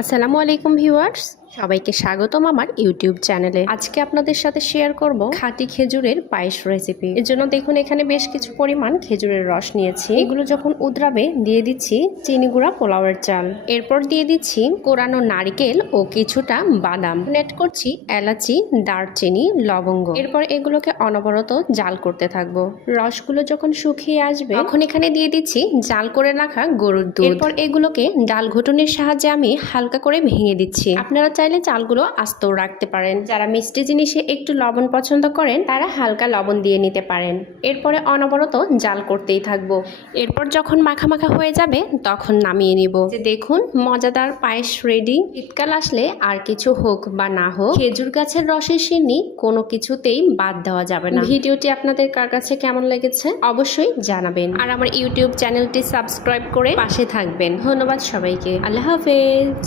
আসসালামু আলাইকুম ভিউয়ার্স, সবাইকে স্বাগতম আমার ইউটিউব চ্যানেলে। আজকে আপনাদের সাথে শেয়ার করব খাঁটি খেজুরের পায়েস রেসিপি। এর জন্য দেখুন এখানে বেশ কিছু পরিমাণ খেজুরের রস নিয়েছি। এগুলো যখন উতরাবে দিয়ে দিচ্ছি চিনি গুঁড়া পোলাওয়ের চাল, এরপর দিয়ে দিচ্ছি কোরানো নারকেল ও কিছুটা বাদাম, অ্যাড করছি এলাচি, দারচিনি, লবঙ্গ। এরপর এগুলোকে অনবরত জাল করতে থাকবো। রসগুলো যখন শুকিয়ে আসবে তখন এখানে দিয়ে দিচ্ছি জাল করে রাখা গরুর দুধ। এরপর এগুলোকে ডাল ঘুটুনির সাহায্যে আমি হালকা করে ভেঙে দিচ্ছি। আপনারা চাইলে চালগুলো আস্তেও রাখতে পারেন। যারা মিষ্টি জিনিসে একটু লবণ পছন্দ করেন তারা হালকা লবণ দিয়ে নিতে পারেন। এরপরে অনবরত জাল করতেই থাকবো। এরপর যখন মাখা মাখা হয়ে যাবে তখন নামিয়ে নিব। যে দেখুন মজাদার পায়েস রেডি। শীতকাল আসলে আর কিছু হোক বা না হোক, খেজুর গাছের রসের সিন্নি কোনো কিছুতেই বাদ দেওয়া যাবে না। ভিডিওটি আপনাদের কার কাছে কেমন লেগেছে অবশ্যই জানাবেন, আর আমার ইউটিউব চ্যানেলটি সাবস্ক্রাইব করে পাশে থাকবেন। ধন্যবাদ সবাইকে। আল্লাহ হাফেজ।